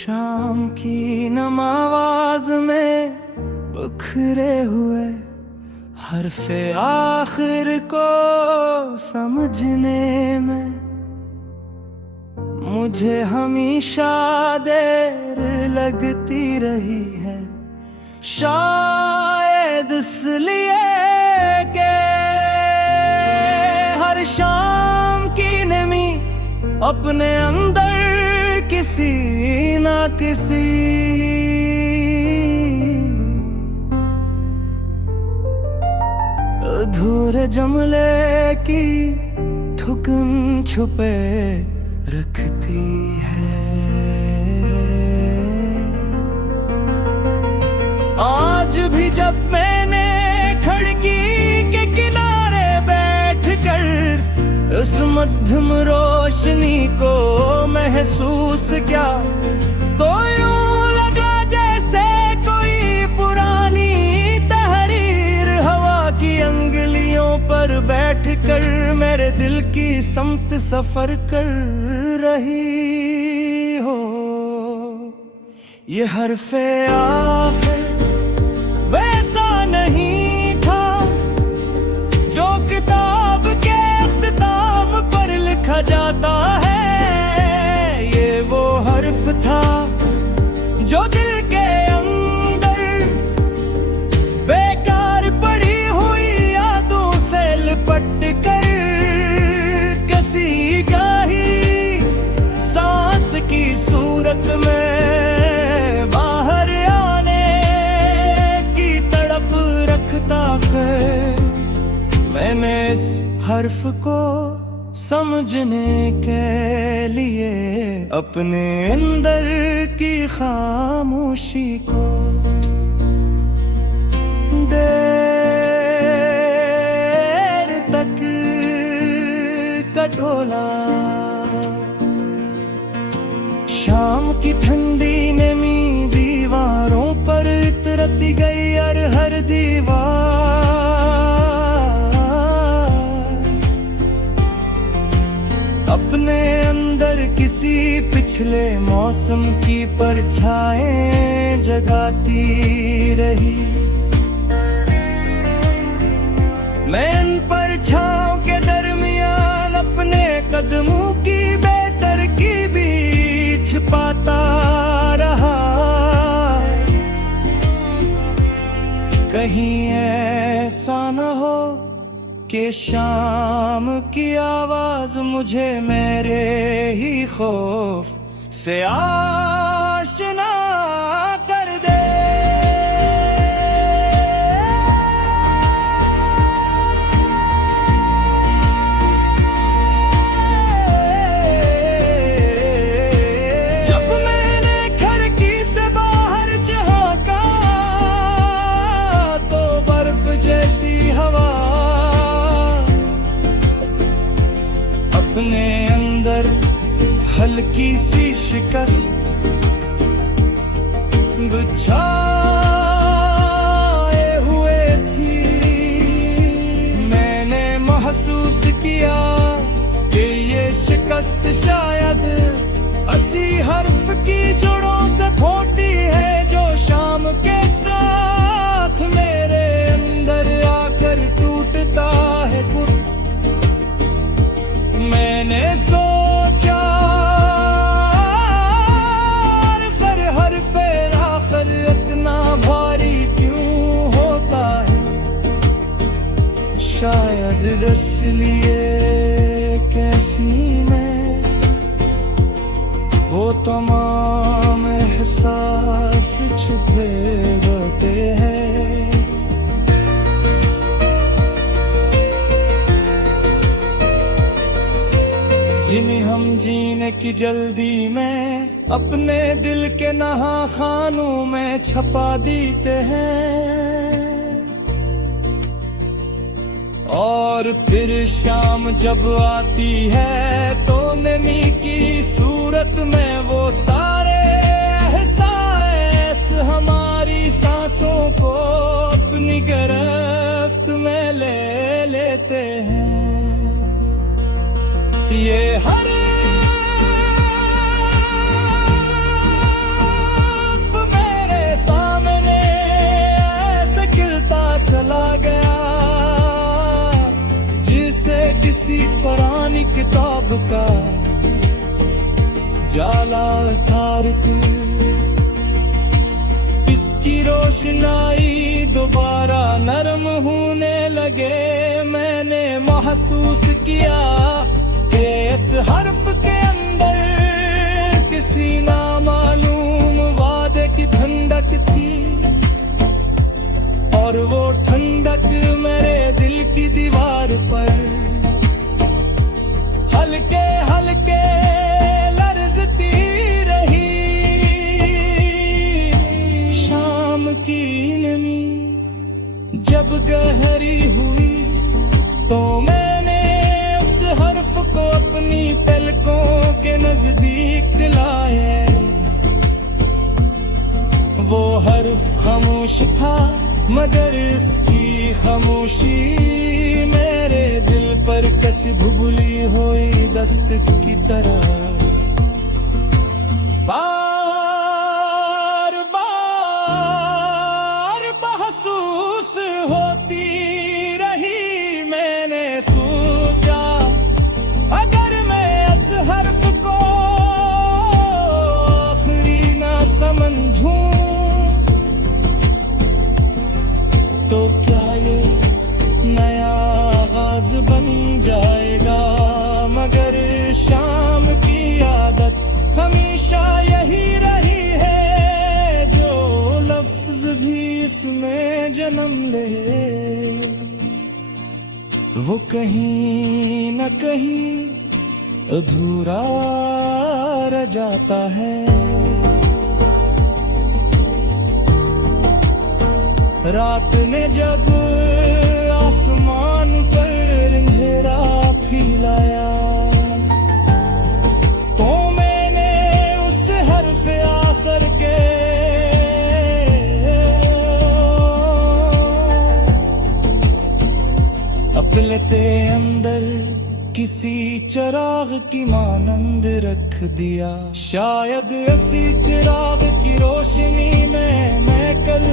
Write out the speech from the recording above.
शाम की नम आवाज में बिखरे हुए हरफे आखिर को समझने में मुझे हमेशा देर लगती रही है। शायद इसलिए कि हर शाम की नमी अपने अंदर किसी ना किसी अधूरे जुमले की ठुकन छुपे रखती है। आज भी जब मैंने खिड़की के किनारे बैठकर उस मध्यम रोशनी को महसूस किया तो यूं लगा जैसे कोई पुरानी तहरीर हवा की अंगुलियों पर बैठकर मेरे दिल की समत सफर कर रही हो। ये हरफे आखिर वैसा नहीं था जो किताब के अख्ताम पर लिखा जाता है। ये वो हर्फ था जो दिल के अंदर बेकार पड़ी हुई यादों से लिपट कर किसी गाही सांस की सूरत में बाहर आने की तड़प रखता कर मैंने इस हर्फ को समझने के लिए अपने अंदर की खामोशी को देर तक कटोला। शाम की ठंडी नमी दीवारों पर इतरती गई और हर दीवार अपने अंदर किसी पिछले मौसम की परछाएं जगाती रही। मैं इन परछाओं के दरमियान अपने कदमों की बेतरकीबी छिपाता रहा। कहीं ऐसा न हो कि शाम की आवाज मुझे मेरे ही खौफ से आशना कर दे। जब मैंने खिड़की से बाहर झांका तो बर्फ जैसी हवा अपने अंदर हल्की सी शिकस्त बिछाए हुए थी। मैंने महसूस किया कि ये शिकस्त शायद असी हर्फ की जड़ों से फूटी है जो शाम के साथ मेरे अंदर आकर टूटता है। मैंने सोचा हर फेर आखिर इतना भारी क्यों होता है। शायद इसलिए कैसी में वो तमाम एहसास छुपे रहते हैं जिन्हें हम जीने की जल्दी में अपने दिल के नहा खानों में छपा देते हैं। और फिर शाम जब आती है तो नमी की सूरत में वो सारे एहसास हमारी सांसों को अपनी गिरफ्त में ले लेते हैं। ये हर उजाला था रुक, इसकी रोशनाई दोबारा नरम होने लगे। मैंने महसूस किया कि इस हर्फ के अंदर किसी नामालूम वादे की ठंडक थी, और वो ठंडक मेरे दिल की दीवार पर हल्के हल्के लरजती रही। शाम की नमी जब गहरी हुई तो मैंने उस हर्फ को अपनी पलकों के नजदीक लाया। वो हर्फ खामोश था मगर इसकी खामोशी मेरे दिल पर कसी भुबुली हुई दस्तक की तरह बार बार महसूस होती रही। मैंने सोचा अगर मैं इस हर्फ को आखिरी ना समझूं तो क्या ये नया आगाज बन जाएगा। मगर शाम की आदत हमेशा यही रही है, जो लफ्ज भी इसमें जन्म ले वो कहीं न कहीं अधूरा रह जाता है। रात ने जब आसमान पर अंधेरा फैलाया तो मैंने उस हर्फ आखिर के अपने अंदर किसी चिराग की मानंद रख दिया। शायद इसी चिराग की रोशनी में मैं कल